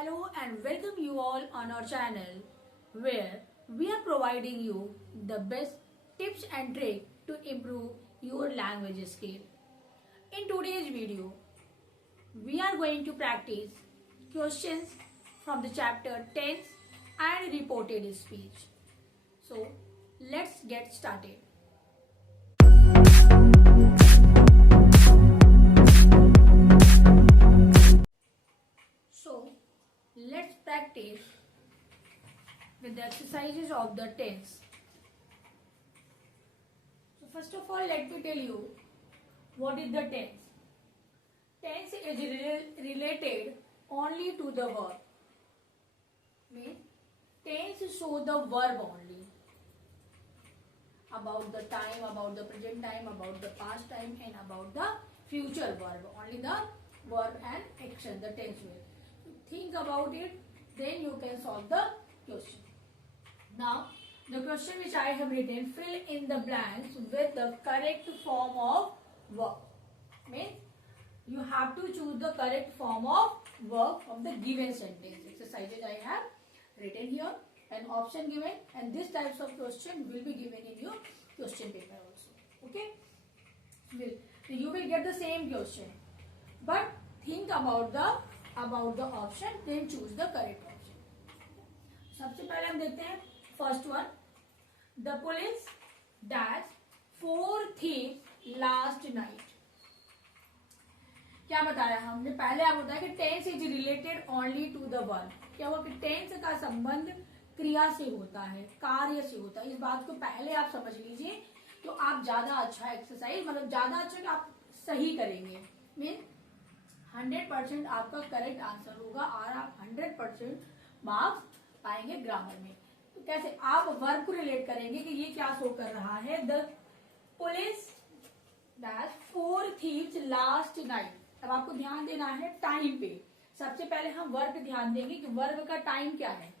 Hello and welcome you all on our channel where we are providing you the best tips and tricks to improve your language skill. In today's video, we are going to practice questions from the chapter tense and reported speech. So, let's get started. So, let's practice with the exercises of the tense. So, first of all, let me tell you what is the tense. Tense is related only to the verb. Means tense show the verb only. About the time, about the present time, about the past time and about the future verb. Only the verb and action, the tense will. So think about it, then you can solve the question. Now, the question which I have written, fill in the blanks with the correct form of verb. Means you have to choose the correct form of verb of the given sentence. Exercises I have written here, an option given, and this types of question will be given in your question paper also. Okay? So you will get the same question, but think about the option, then choose the correct option. सबसे पहले हम देखते हैं first one. The police dash 4 thieves last night. क्या बताया हमने पहले? आप बताया कि tense is related only to the verb. क्या हुआ कि टेंस का संबंध क्रिया से होता है, कार्य से होता है. इस बात को पहले आप समझ लीजिए तो आप ज्यादा अच्छा एक्सरसाइज, मतलब ज्यादा अच्छा आप सही करेंगे. मीन 100% आपका करेक्ट आंसर होगा और आप 100% मार्क्स पाएंगे ग्रामर में. तो कैसे आप वर्ब को रिलेट करेंगे कि ये क्या शो कर रहा है. The police dash 4 thieves last night. अब आपको ध्यान देना है टाइम पे. सबसे पहले हम वर्ब पे ध्यान देंगे कि वर्ब का टाइम क्या है,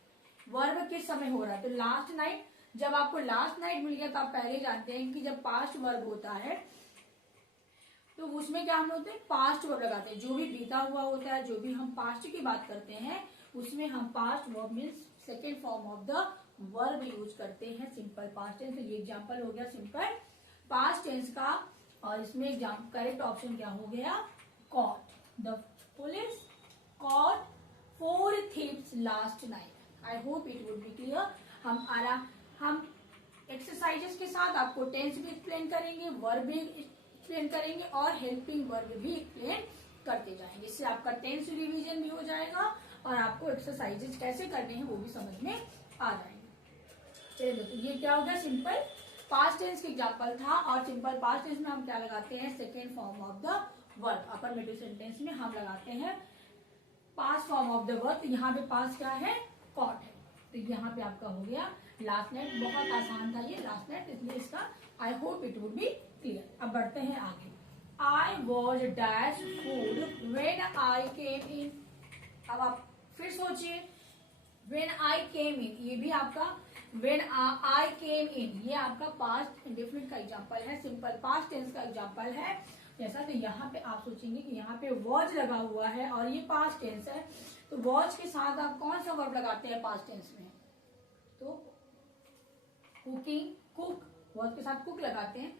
वर्ब किस समय हो रहा है. तो लास्ट नाइट, जब आपको लास्ट नाइट मिल गया तो आप पहले जानते हैं कि जब पास्ट वर्ब होता है तो उसमें क्या हम होते हैं, पास्ट वर्ब लगाते हैं. जो भी बीता हुआ होता है, जो भी हम पास्ट की बात करते हैं उसमें हम past verb means second form of the verb use करते हैं, सिंपल पास्ट टेंस. ये एग्जाम्पल हो गया सिंपल पास्ट टेंस का. और इसमें करेक्ट ऑप्शन क्या हो गया, caught. The police caught 4 thieves last night. I hope it would be clear. हम एक्सरसाइजेस के साथ आपको टेंस भी एक्सप्लेन करेंगे, वर्ब भी एक्सप्लेन करेंगे और हेल्पिंग वर्ब भी एक्सप्लेन करते जाएंगे. इससे आपका टेंस रिवीजन भी हो जाएगा और आपको एक्सरसाइजेस कैसे करने हैं वो भी समझ में आ जाएंगे. चलिए, तो ये क्या हो गया, सिंपल पास्ट टेंस का एग्जाम्पल था. और सिंपल पास्ट टेंस में हम क्या लगाते हैं, second form of the verb. Affirmative sentence में हम लगाते हैं past form of the verb. यहाँ पे पास्ट क्या है, कॉट है. तो यहाँ पे आपका हो गया लास्ट नाइट. बहुत आसान था ये लास्ट नाइट, इसलिए इसका I hope it would be clear. अब बढ़ते हैं आगे. I was dash food when I came in. अब आप फिर सोचिए, व्हेन आई केम इन, ये भी आपका व्हेन आई केम इन, ये आपका पास्ट इंडेफिनिट का एग्जांपल है, सिंपल पास्ट टेंस का एग्जांपल है. जैसा कि यहाँ पे आप सोचेंगे कि यहाँ पे वॉज लगा हुआ है और ये पास्ट टेंस है, तो वॉज के साथ आप कौन सा वर्ब लगाते हैं पास्ट टेंस में, तो कुकिंग, कुक. वॉज के साथ कुक लगाते हैं,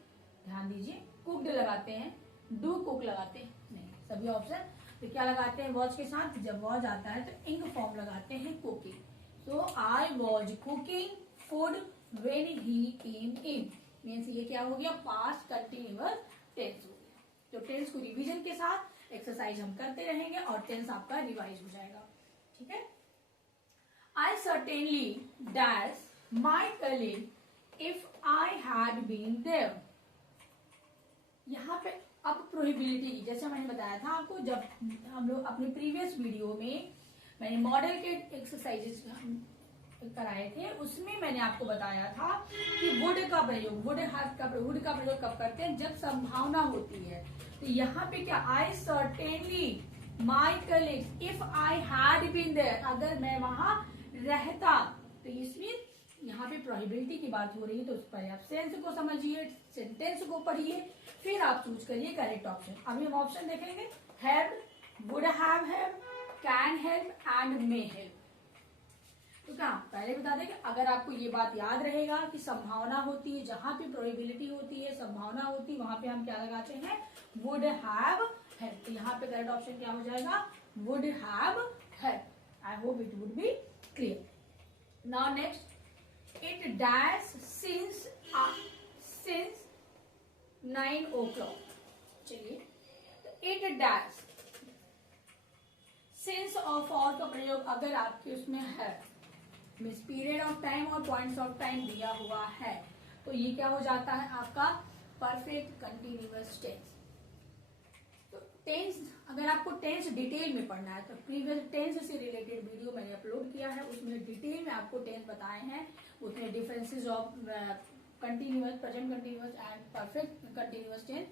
ध्यान दीजिए, कुकड लगाते हैं, डू कुक लगाते हैं नहीं, सभी ऑप्शन. तो क्या लगाते हैं वॉज के साथ, जब वॉज आता है तो इंग फॉर्म लगाते हैं, cooking. So I was cooking food when he came in. Means ये क्या हो गया, पास्ट कंटिन्यूअस टेंस हो गया. तो टेंस को रिवीजन के साथ एक्सरसाइज हम करते रहेंगे और टेंस आपका रिवाइज हो जाएगा. ठीक है. I certainly dash my colleague if I had been there. यहाँ पे अब प्रोहिबिलिटी की, जैसे मैंने बताया था आपको, जब हम लोग अपने प्रीवियस वीडियो में मैंने मॉडल के एक्सरसाइजेस कराए थे, उसमें मैंने आपको बताया था कि वुड का प्रयोग, वुड का प्रयोग कब करते हैं, जब संभावना होती है. तो यहाँ पे क्या, I certainly my colleagues if I had been there, अगर मैं वहां रहता. तो इसमें यहाँ पे प्रोहिबिलिटी की बात हो रही है, तो उस पर आप सेंस को समझिए, सेंटेंस को पढ़िए, फिर आप चूज करिए करेक्ट ऑप्शन. अभी हम ऑप्शन देखेंगे, have, would have, can help and may help. तो क्या पहले बता दें कि अगर आपको ये बात याद रहेगा कि संभावना होती है, जहां पे प्रोबेबिलिटी होती है, संभावना होती है, वहां पे हम क्या लगाते हैं, वुड हैव हेल्प। तो यहाँ पे करेक्ट ऑप्शन क्या हो जाएगा, would have help. I hope it would be clear. Now next, it dash since 9 o'clock। चलिए, इट डैश, सिंस और फॉर का प्रयोग अगर आपके उसमें है, मीन्स पीरियड ऑफ टाइम और पॉइंट्स ऑफ टाइम दिया हुआ है, तो ये क्या हो जाता है आपका परफेक्ट कंटिन्यूअस टेंस। तो टेंस, अगर आपको टेंस डिटेल में पढ़ना है तो प्रीवियस टेंस से रिलेटेड वीडियो मैंने अपलोड किया है, उसमें डिटेल में आपको टेंस बताए हैं, उसमें differences of continuous, present continuous and perfect continuous tense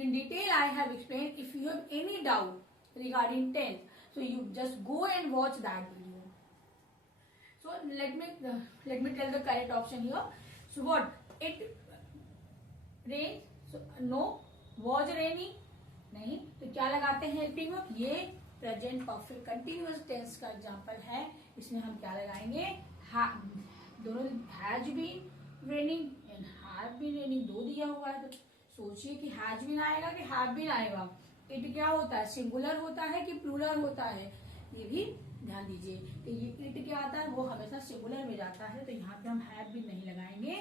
in detail I have explained. If you have any doubt regarding tense, so you just go and watch that video. So let me tell the correct option here. So what, it rained, so no, was raining, नहीं, तो क्या लगाते हैं helping verb, ये present perfect continuous tense का example है, इसमें हम क्या लगाएंगे, दोनों has been raining and have been raining, दो दिया हुआ है, तो सोचिए कि हैज बीन आएगा कि हैव बीन आएगा। इट क्या होता है, सिंगुलर होता है कि प्लूरल होता है, ये भी ध्यान दीजिए। तो ये इट क्या आता है, वो हमेशा सिंगुलर में जाता है, तो यहाँ पे हम हैव बीन नहीं लगाएंगे,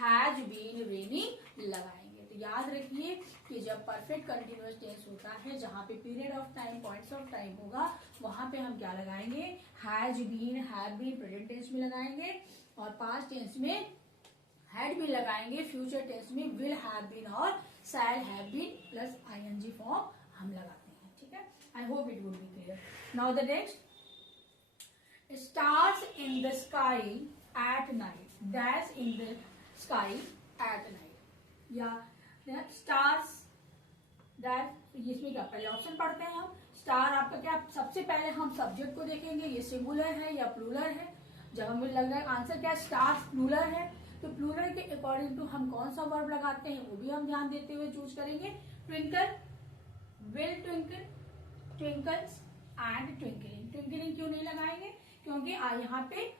हैज बीन रेनिंग लगाएंगे। तो याद रखिए कि जब परफेक्ट कंटिन्यूअस टेंस होता है, जहाँ पे period of time, points of time होगा, वहां पे हम क्या लगाएंगे, has been, have been present tense में लगाएंगे, और पास्ट टेंस में हैड बीन लगाएंगे, फ्यूचर टेंस में विल हैव बीन और shall have been plus ING form हम लगाते हैं। ठीक है, I hope it would be clear. Now the next, stars in the sky at night, dash in the sky at night, या stars dash, इसमें क्या पहले ऑप्शन पढ़ते हैं हम, स्टार आपका क्या, सबसे पहले हम सब्जेक्ट को देखेंगे, ये सिंगुलर है या प्लूरल है। जब हमें लग रहा है आंसर क्या, स्टार्स प्लूरल है, तो प्लूरल के अकॉर्डिंग टू हम कौन सा वर्ब लगाते हैं वो भी हम ध्यान देते हुए चूज करेंगे। Twinkle, will twinkle, twinkles and twinkling. Twinkling क्यों नहीं लगाएंगे, क्योंकि यहाँ पे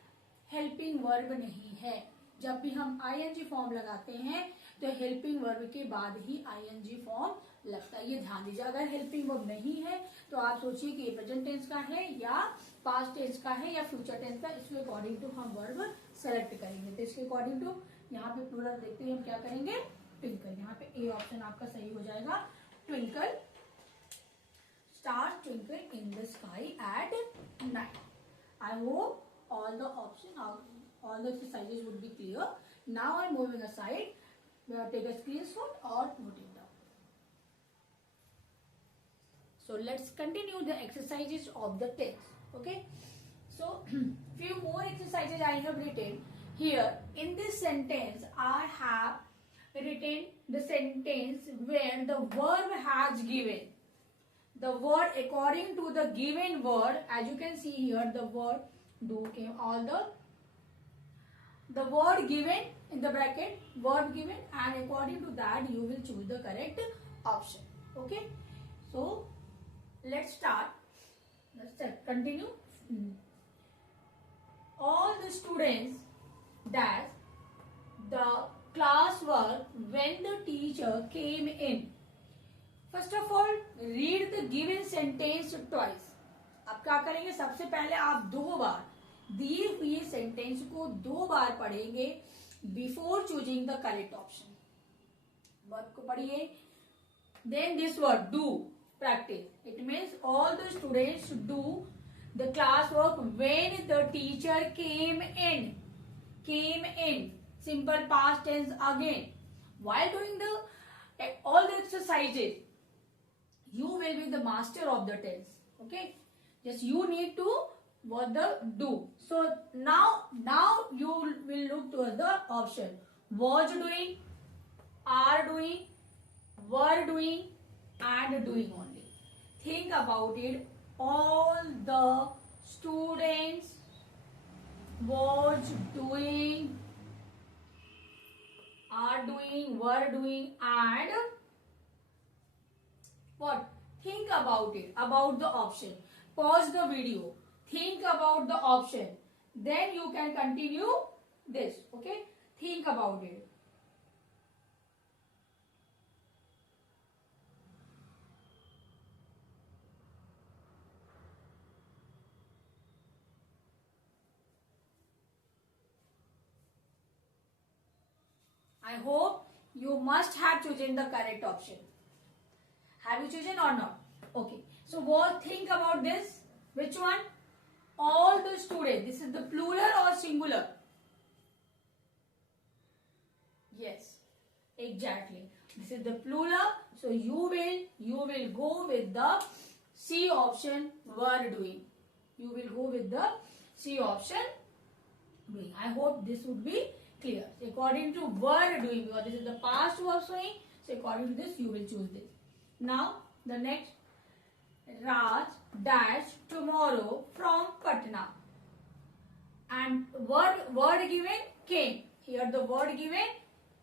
हेल्पिंग वर्ब नहीं है। जब भी हम आईएनजी फॉर्म लगाते हैं तो हेल्पिंग वर्ब के बाद ही आईएनजी फॉर्म लगता है, ये ध्यान दीजिए। अगर हेल्पिंग वर्ब नहीं है तो आप सोचिए कि ये प्रेजेंट टेंस का है या पास्ट टेंस का है या फ्यूचर टेंस का, इसके अकॉर्डिंग टू हम वर्ब सेलेक्ट करेंगे। तो इसके अकॉर्डिंग टू यहाँ पे प्लूरल देखते हुए हम क्या करेंगे, ट्विंकल। यहाँ पे ए ऑप्शन आपका सही हो जाएगा, twinkle, star twinkle in the sky at night. I hope all the option, all the exercises would be clear. Now I'm moving aside, take a screenshot or note it down. So let's continue the exercises of the text. Okay, so few more exercises I have written here. In this sentence I have written the sentence where the verb has given the word according to the given word. As you can see here, the word do came, all the word given in the bracket, word given, and according to that you will choose the correct option. Okay, so let's start. Let's continue. All the students dash the classwork when the teacher came in. First of all, read the given sentence twice. आप क्या करेंगे, सबसे पहले आप दो बार दिए हुए sentence को दो बार पढ़ेंगे before choosing the correct option. Verb को पढ़िए, then this word do, practice. It means all the students do the class work when the teacher came in. Came in, simple past tense again. While doing the all the exercises you will be the master of the tense. Okay, just you need to what the do. So now you will look towards the option was doing, are doing, were doing and doing only. Think about it. All the students was doing, are doing, were doing and what? Think about it, about the option. pause the video, think about the option, then you can continue this. Okay, think about it. I hope you must have chosen the correct option. Have you chosen or not? Okay. So what think about this? Which one? All the students. This is the plural or singular? Yes. Exactly. This is the plural. So you will go with the C option, were doing. You will go with the C option, doing. I hope this would be clear. So according to were doing, because this is the past verb showing, so according to this you will choose this. Now the next, Raj dash tomorrow from Patna, and word given came. Here the word given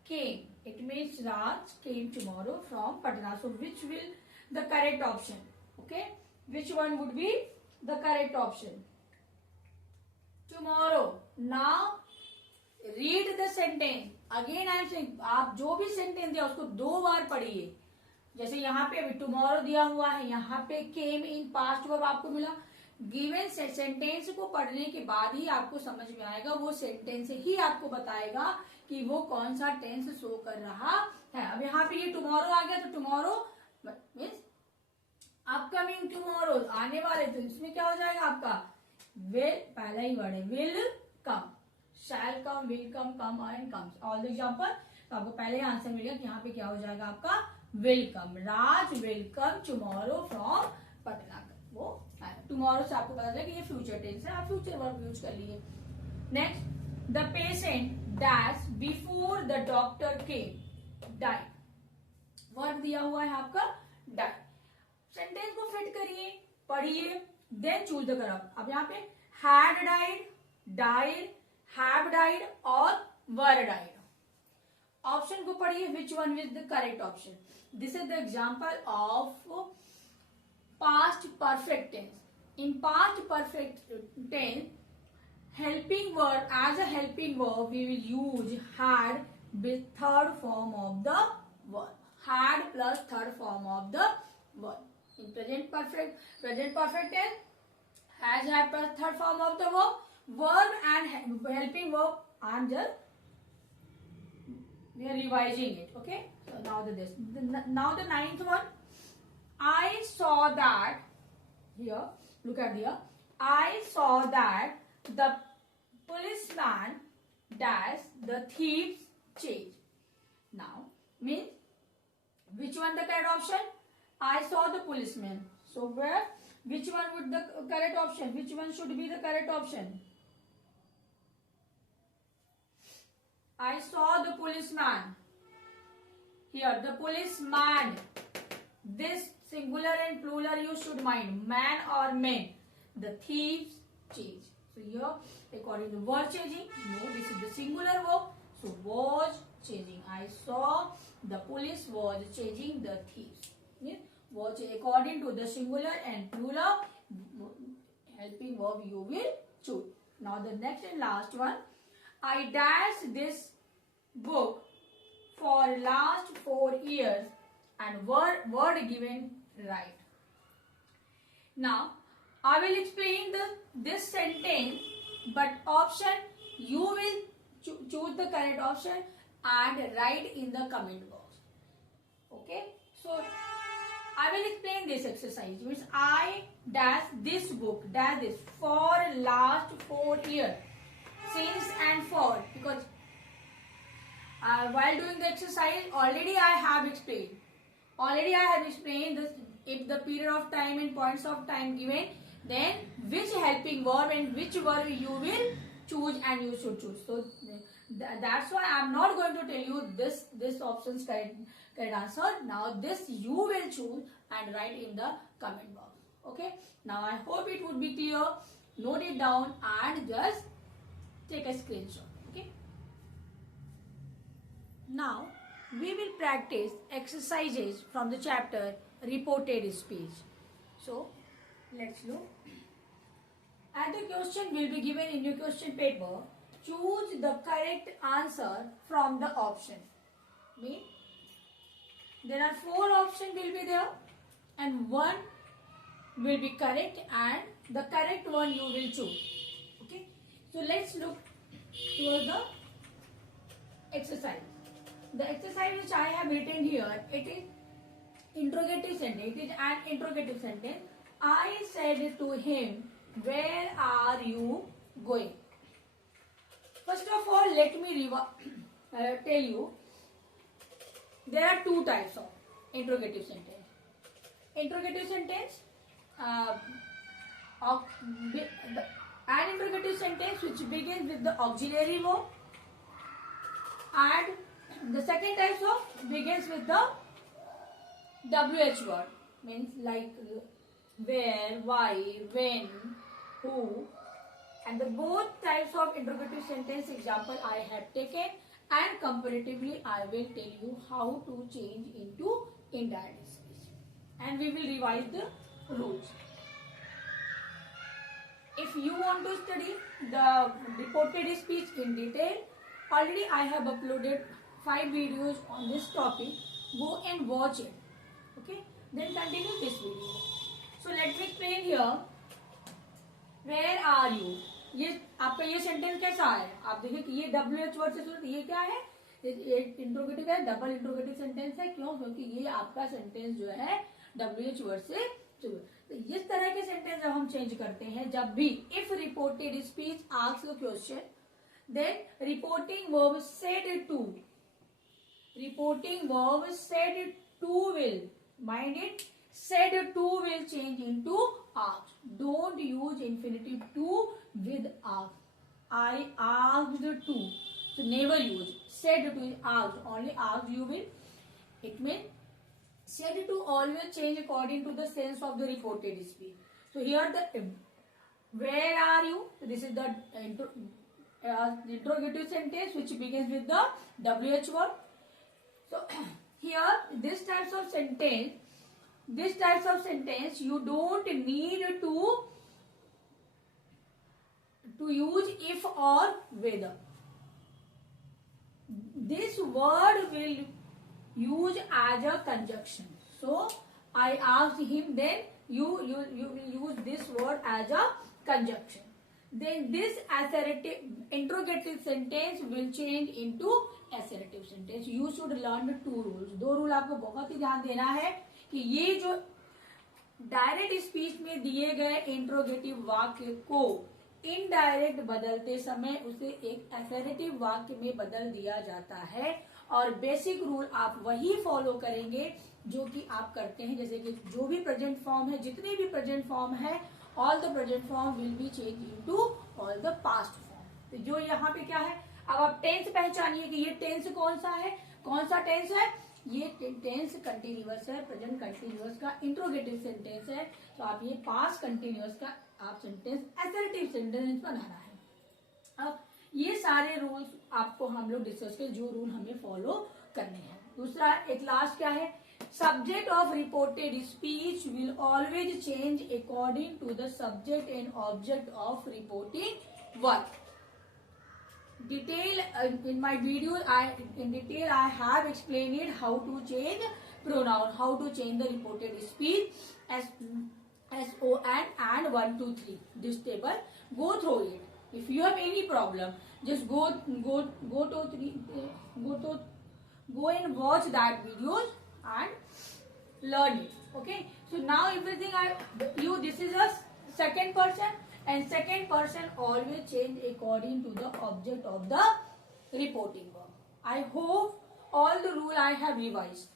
came. It means Raj came tomorrow from Patna. So which will the correct option? Okay, which one would be the correct option? Tomorrow. Now read the sentence again. I am saying आप जो भी sentence दिया उसको 2 बार पढ़िए। जैसे यहाँ पे अभी टुमारो दिया हुआ है, यहाँ पे केम इन पास्ट वर्ब आपको मिला। गिवन सेंटेंस को पढ़ने के बाद ही आपको समझ में आएगा, वो सेंटेंस ही आपको बताएगा कि वो कौन सा टेंस शो कर रहा है। अब यहाँ पे ये टुमारो आ गया, तो टुमारो मीन्स अपकमिंग, टुमारो आने वाले, तो इसमें क्या हो जाएगा आपका विल, पहला ही वर्ड है will come, shall come, will come, come and comes, all the example. तो आपको पहले आंसर मिल गया कि यहाँ पे क्या हो जाएगा आपका will come. Raj will come tomorrow from Patna. वो टुमारो से आपको पता चला कि ये फ्यूचर टेंस है, आप फ्यूचर वर्ब यूज कर लिए। Next, the patient dash before the doctor came died. Verb दिया हुआ है आपका डाइड। सेंटेंस को फिट करिए, पढ़िए, देन चूज द करेक्ट। अब यहाँ पे had died, died, have died और were died। ऑप्शन को पढ़िए, which one is the correct option? This is the example of past perfect tense. In past perfect tense, helping verb, as a helping verb we will use had with third form of the verb, had plus third form of the verb. In present perfect tense, has had plus third form of the verb and helping verb. I'm just, we are revising it. Okay, so now now the ninth one, I saw that, here look at here, I saw that the policeman dash the thieves chase. Now means which one the correct option? I saw the policeman. So where, which one would the correct option? Which one should be the correct option? I saw the policeman. Here the policeman. This singular and plural you should mind. Man or men. The thieves chase. So here according to verb changing. No, this is the singular verb. So was changing. I saw the police was chasing the thieves. Yeah? Was according to the singular and plural helping verb you will choose. Now the next and last one. I dashed this book for last 4 years and word given right. Now I will explain this sentence, but option you will choose the correct option and write in the comment box. Okay, so I will explain this exercise. Means I dash this book, dash this for last 4 years. Since and for, because while doing the exercise already I have explained. This, if the period of time and points of time given, then which helping verb and which verb you will choose and you should choose. So that's why I am not going to tell you this option's correct answer. Now this you will choose and write in the comment box. Okay. Now I hope it would be clear. Note it down and just take a screenshot. Okay. Now we will practice exercises from the chapter reported speech. So Let's look. And the question will be given in your question paper. Choose the correct answer from the option. Mean there are 4 options will be there, and 1 will be correct, and the correct one you will choose. Okay. So let's look towards the exercise. The exercise which I have written here, it is interrogative sentence. It is an interrogative sentence. I said to him, where are you going? First of all, let me tell you, there are 2 types of interrogative sentence. Interrogative sentence, an interrogative sentence which begins with the auxiliary verb, and the second type of begins with the WH word, means like where, why, when, who, and the both types of interrogative sentence example I have taken, and comparatively I will tell you how to change into indirect speech, and we will revise the rules. If you want to study the reported speech in detail, already I have uploaded 5 videos on this topic. Go and watch it. Okay, then continue this video. So let me explain here. Where are you? ये आपका ये sentence कैसा है? आप देखिए कि ये WH word से शुरू, ये क्या है? ये इंट्रोगेटिव है, डबल इंट्रोगेटिव सेंटेंस है. क्यों? क्योंकि ये आपका सेंटेंस जो है WH वर्ड से शुरू. तो इस तरह के सेंटेंस जब हम चेंज करते हैं, जब भी if reported speech asks a question, then reporting verb said to. Reporting verb said to will, mind it, said to will change into asked. Don't use infinitive to with asked. I asked to. So never use. Said to is asked. Only asked you will. It means said to always change according to the sense of the reported speech. So here the where are you? So this is the interrogative sentence which begins with the WH word. So here this types of sentence you don't need to use if or whether. This word will use as a conjunction. So I asked him, then you will use this word as a conjunction. Then this assertive interrogative sentence will change into assertive sentence. You should learn 2 rules. 2 rule आपको बहुत ही ध्यान देना है कि ये जो direct speech में दिए गए इंट्रोगेटिव वाक्य को इनडायरेक्ट बदलते समय उसे एक असर्टिव वाक्य में बदल दिया जाता है. और बेसिक रूल आप वही फॉलो करेंगे जो कि आप करते हैं. जैसे कि जो भी प्रेजेंट फॉर्म है, जितने भी प्रेजेंट फॉर्म है, all the present form will be change into all the past form. तो जो यहाँ पे क्या है, अब आप टेंस पहचानिए कि ये टेंस कौन सा है, कौन सा टेंस है. ये टेंस कंटिन्यूअस है, प्रेजेंट कंटिन्यूअस का इंट्रोगेटिव सेंटेंस है. तो आप ये पास्ट कंटिन्यूअस का आप सेंटेंस असर्टिव सेंटेंस बनाना है. अब ये सारे रूल्स आपको हम लोग डिस्कस कर, जो रूल हमें फॉलो करने हैं. दूसरा एक लास्ट क्या है, subject of reported speech will always change according to the subject and object of reporting work. Detail in my video, I have explained it how to change pronoun, how to change the reported speech as SON and 1 2 3. This table, go through it. If you have any problem, just go and watch that videos and learn it. Okay. So now everything this is a second person. And second person always change according to the object of the reporting verb. I hope all the rule I have revised.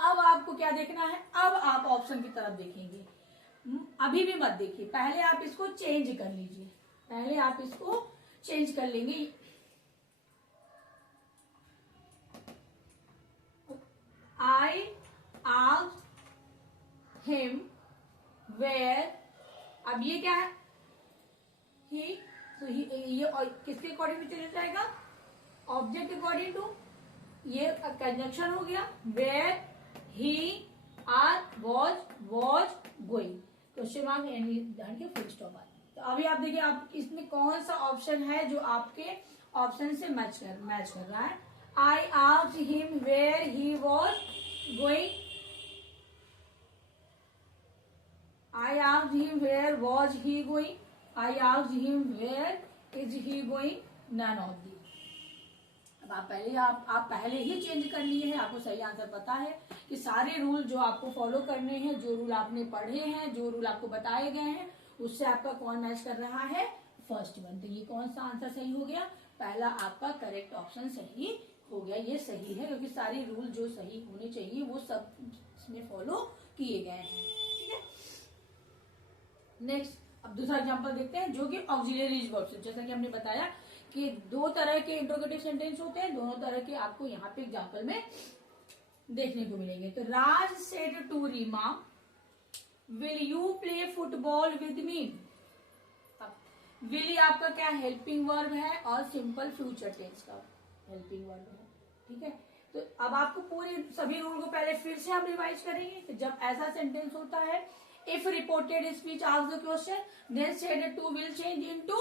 अब आपको क्या देखना है, अब आप option की तरफ देखेंगे. अभी भी मत देखिए, पहले आप इसको चेंज कर लीजिए. पहले आप इसको चेंज कर लेंगे. I asked him where. अब ये क्या है, ही. तो ये किसके अकॉर्डिंग टू चेंज जाएगा, ऑब्जेक्ट अकॉर्डिंग टू. ये कंजंक्शन हो गया, where he are was going. Question mark end के फुल स्टॉप आते हैं। तो अभी आप देखिए आप इसमें कौन सा ऑप्शन है जो आपके ऑप्शन से मैच कर रहा है। I asked him where he was going, I asked him where was he going, I asked him where is he going, none of these। अब आप पहले ही चेंज कर लिए हैं, आपको सही आंसर पता है कि सारे रूल जो आपको फॉलो करने हैं, जो रूल आपने पढ़े हैं, जो रूल आपको बताए गए हैं, उससे आपका कौन मैच कर रहा है, फर्स्ट वन। तो ये कौन सा आंसर सही हो गया, पहला आपका करेक्ट ऑप्शन सही हो गया। ये सही है क्योंकि सारे रूल जो सही होने चाहिए वो सब इसमें फॉलो किए गए हैं। ठीक है, नेक्स्ट अब दूसरा एग्जांपल देखते हैं जो कि ऑक्सिलरी वर्ब से। जैसा कि हमने बताया कि दो तरह के इंट्रोगेटिव सेंटेंस होते हैं, दोनों तरह के आपको यहाँ पे एग्जांपल में देखने को मिलेंगे। तो Raj said to Reema will you play football with me. Will आपका क्या हेल्पिंग वर्ब है और सिंपल फ्यूचर टेंस का हेल्पिंग वर्ब है। ठीक है, तो अब आपको पूरे सभी रूल को पहले फिर से हम रिवाइज करेंगे कि जब ऐसा सेंटेंस होता है, if reported speech asks the question, then said to will change into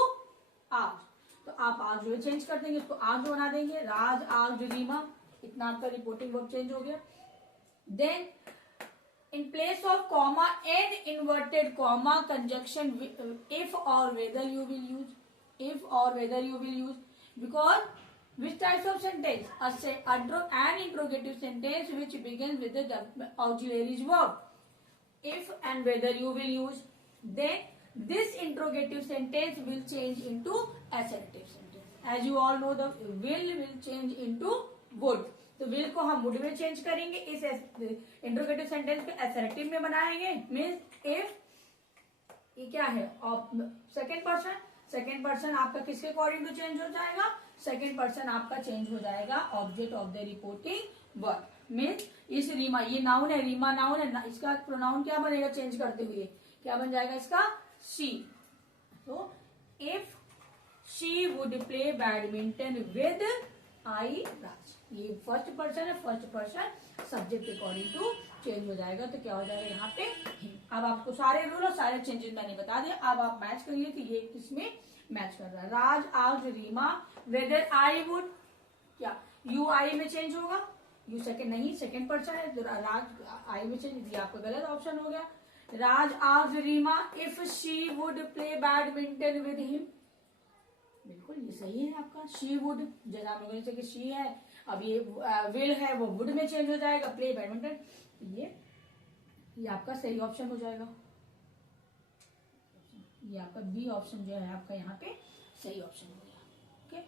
asked। तो आप आज जो चेंज कर देंगे, इसको आज बना देंगे, राज आज रीमा, इतना आपका रिपोर्टिंग वर्ब चेंज हो गया। Then in place of comma and inverted comma conjunction if or whether you will use, if or whether you will use, because which types of sentence, an interrogative sentence which begins with the auxiliary verb if and whether you will use, then this interrogative sentence will change into assertive sentence। as you all know the will change into would, तो will को हम would में change करेंगे, इस interrogative sentence को assertive में बनाएंगे। Means if ये क्या है सेकेंड पर्सन आपका किसके अकॉर्डिंग टू चेंज हो जाएगा, सेकेंड पर्सन आपका चेंज हो जाएगा object of the reporting verb. Means इस रीमा, ये नाउन है, रीमा नाउन है, इसका प्रोनाउन क्या बनेगा चेंज करते हुए, क्या बन जाएगा इसका, शी। तो if she would play badminton with I Raj, ये फर्स्ट पर्सन है, फर्स्ट पर्सन सब्जेक्ट के अकॉर्डिंग टू चेंज हो जाएगा। तो क्या हो जाएगा यहाँ पे him। अब आपको सारे रूल और सारे चेंजेस मैंने बता दिए, अब आप मैच करिए कि ये किसमें मैच कर रहा है। Raj asked Reema whether I would, क्या यू आई में चेंज होगा, यू सेकंड नहीं, सेकंड पर्सन है, तो राज आई में चेंज, ये आपका गलत ऑप्शन हो गया। Raj asked Reema if she would play badminton with him, बिल्कुल ये सही है आपका, शी वुड, जैसा हम लोगों ने कि शी है, अब ये विल है वो वुड में चेंज हो जाएगा, प्ले बैडमिंटन, ये आपका सही ऑप्शन हो जाएगा। ये आपका बी ऑप्शन जो है आपका यहाँ पे सही ऑप्शन हो गया। Okay,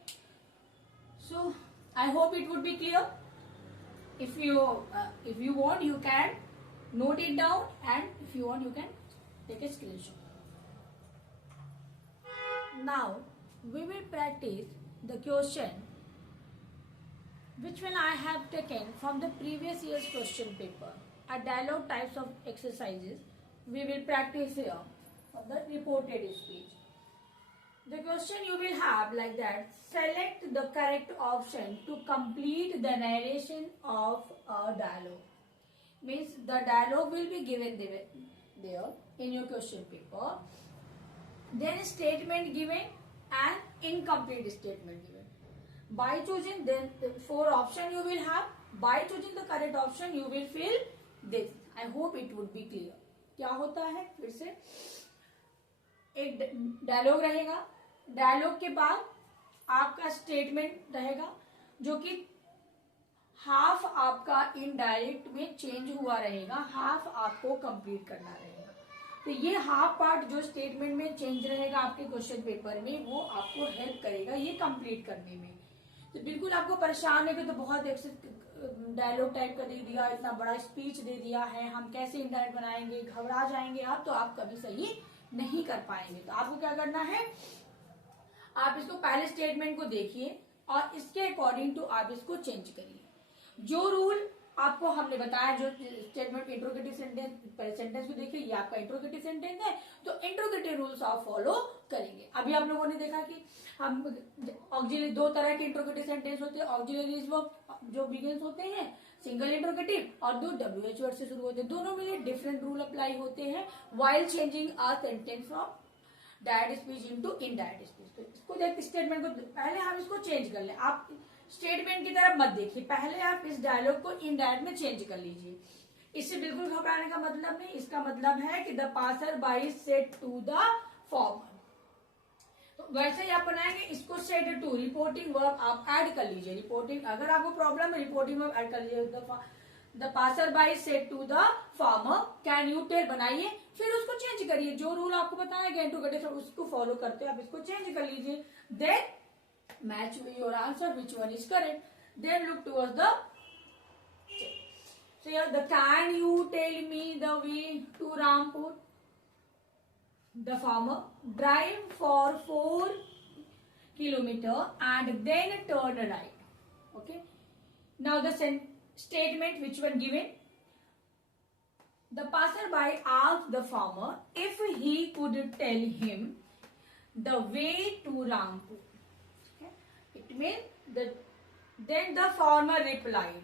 so I hope it would be clear. if you want you can note it down, and if you want you can take a screenshot। now we will practice the question which one I have taken from the previous year's question paper, a dialogue types of exercises we will practice here for the reported speech। the question you will have like that, select the correct option to complete the narration of a dialogue। means the dialogue will be given there in your question paper, then statement given and incomplete statement given। by choosing then the 4 option you will have, by choosing the correct option you will fill this। I hope it would be clear। क्या होता है, फिर से एक dialogue रहेगा, dialogue के बाद आपका स्टेटमेंट रहेगा जो कि हाफ आपका इनडायरेक्ट में चेंज हुआ रहेगा, हाफ आपको कंप्लीट करना रहेगा। तो ये हाफ पार्ट जो स्टेटमेंट में चेंज रहेगा आपके क्वेश्चन पेपर में, वो आपको हेल्प करेगा ये कंप्लीट करने में। तो बिल्कुल आपको परेशान है कि तो बहुत डायलॉग टाइप का दे दिया, इतना बड़ा स्पीच दे दिया है, हम कैसे इनडायरेक्ट बनाएंगे, घबरा जाएंगे आप, तो आप कभी सही नहीं कर पाएंगे। तो आपको क्या करना है, आप इसको पहले स्टेटमेंट को देखिए और इसके अकॉर्डिंग टू आप इसको चेंज करिए। जो रूल आपको हमने बताया जो स्टेटमेंट इंट्रोगेटिव सेंटेंस को देखिए, ये आपका इंट्रोगेटिव सेंटेंस है, तो इंट्रोगेटिव रूल्स आप फॉलो करेंगे। अभी आप लोगों ने देखा कि हम ऑक्सिलरी, दो तरह के इंट्रोगेटिव सेंटेंस होते हैं। ऑक्सिलरीज वो जो बिगिंस होते हैं सिंगल इंट्रोगेटिव, और दो WH वर्ड से शुरू होते हैं। दोनों में लिए डिफरेंट रूल अप्लाई होते हैं while changing a sentence from direct speech into indirect speech. तो इसको देख स्टेटमेंट को पहले हम इसको चेंज कर लें। आप स्टेटमेंट की तरफ मत देखिए, पहले आप इस डायलॉग को इनडायरेक्ट में चेंज कर लीजिए। इससे बिल्कुल घबराने का मतलब नहीं, इसका मतलब है कि the passer by said to the former. तो वैसे ही आप बनाएंगे, इसको सेड टू रिपोर्टिंग वर्ब आप ऐड कर लीजिए। रिपोर्टिंग, अगर आपको प्रॉब्लम है रिपोर्टिंग वर्ब ऐड कर लीजिए। The passer by said to the farmer can you tell बनाइए, फिर उसको चेंज करिए। जो रूल आपको बताया गया इंट्रोगेटिव उसको फॉलो करते हैं आप इसको चेंज कर लीजिए। Then match your answer which one is correct, then look towards the check. So here the can you tell me the way to Rampur? The farmer drive for 4 kilometers and then turn right. Okay, now the statement which one given, the passerby asked the farmer if he could tell him the way to Rampur. It means that then the farmer replied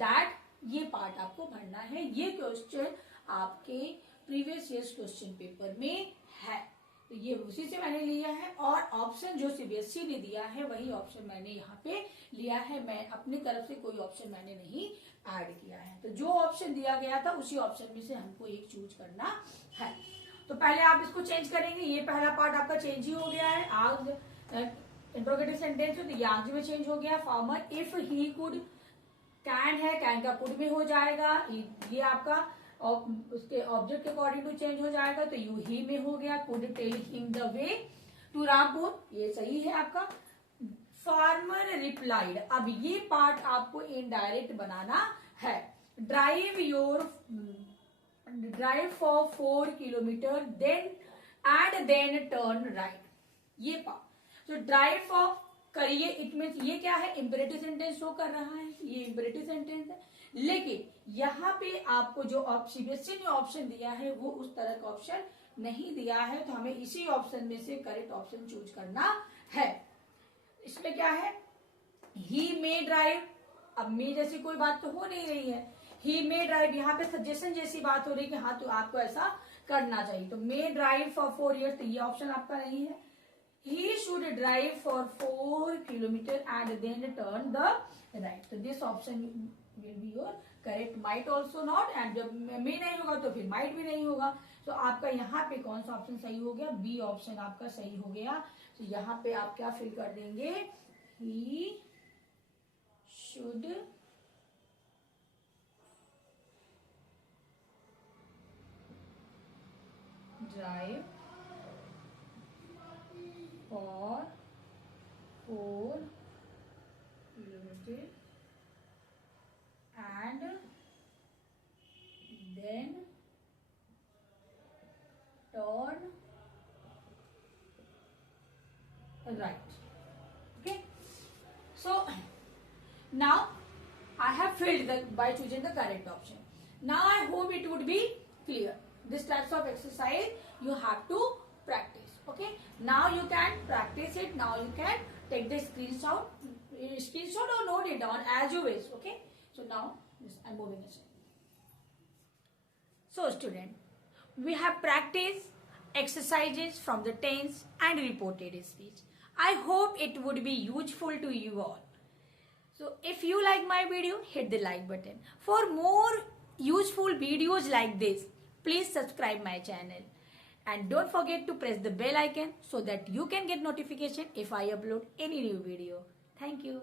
that, ये part आपको भरना है। ये question आपके previous years question paper में है, तो ये उसी से मैंने लिया है। और ऑप्शन जो CBSE ने दिया है वही ऑप्शन मैंने यहाँ पे लिया है। मैं अपनी तरफ से कोई ऑप्शन मैंने नहीं ऐड किया है। तो जो ऑप्शन दिया गया था उसी ऑप्शन में से हमको एक चूज करना है। तो पहले आप इसको चेंज करेंगे। ये पहला पार्ट आपका चेंज ही हो गया है। आज इंट्रोगेटिव सेंटेंस है तो ये आज में चेंज हो गया। Farmer if he could, can है, कैन का कुड में हो जाएगा। ये आपका उसके ऑब्जेक्ट के अकॉर्डिंग टू चेंज हो जाएगा, तो यू ही में हो गया। Could tell him the way to Rampur, ये सही है आपका। फार्मर रिप्लाइड, अब ये पार्ट आपको इनडायरेक्ट बनाना है। Drive for 4 kilometre then and then turn right, ये पार्ट। तो ड्राइव फॉर करिए, इट मीन्स ये क्या है, इंपेरेटिव सेंटेंस शो कर रहा है, ये इंपेरेटिव सेंटेंस है। लेकिन यहाँ पे आपको जो CBSE ने ऑप्शन दिया है वो उस तरह का ऑप्शन नहीं दिया है, तो हमें इसी ऑप्शन में से करेक्ट ऑप्शन चूज करना है। इसमें क्या है, ही मे ड्राइव। अब मे जैसी कोई बात तो हो नहीं रही है, ही मे ड्राइव यहाँ पे सजेशन जैसी बात हो रही है कि हाँ तो आपको ऐसा करना चाहिए। तो मे ड्राइव फॉर 4 years, तो ये ऑप्शन आपका नहीं है। He should drive for 4 kilometers and then turn the right. So this option will be your correct. Might also not, and जब may नहीं होगा तो फिर might भी नहीं होगा। तो आपका यहाँ पे कौन सा ऑप्शन सही हो गया, B ऑप्शन आपका सही हो गया। तो यहाँ पे आप क्या फिल कर देंगे, He should drive for 4 kilometers and then turn right. Okay, so now I have filled by choosing the correct option. Now I hope it would be clear. This types of exercise you have to practice. Okay, now you can practice it. Now you can take the screenshot or note it down as you wish. Okay, so now I'm moving ahead. So student, we have practiced exercises from the tense and reported speech. I hope it would be useful to you all. So if you like my video, hit the like button. For more useful videos like this, please subscribe my channel. And don't forget to press the bell icon so that you can get notification if I upload any new video. Thank you.